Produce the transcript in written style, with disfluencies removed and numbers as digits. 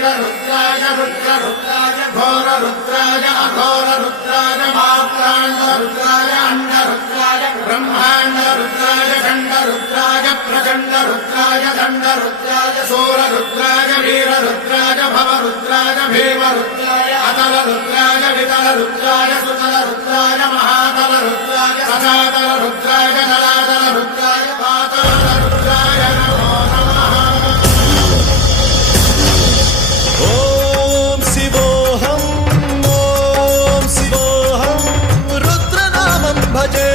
वीररुद्राय रुद्ररुद्राय घोररुद्राय अघोररुद्राय मात्राण्डरुद्राय अण्डरुद्राय ब्रह्माण्डरुद्राय खण्डरुद्राय प्रचण्डरुद्राय दण्डरुद्राय शूररुद्राय वीररुद्राय भवरुद्राय भीमरुद्राय अतलरुद्राय वितलरुद्राय सुतलरुद्राय महातलरुद्राय सदातलरुद्राय जलातलरुद्राय पातलरुद्राय नमो नमः। ఓం శివోహం, ఓం శివోహం, రుద్రనామం భజే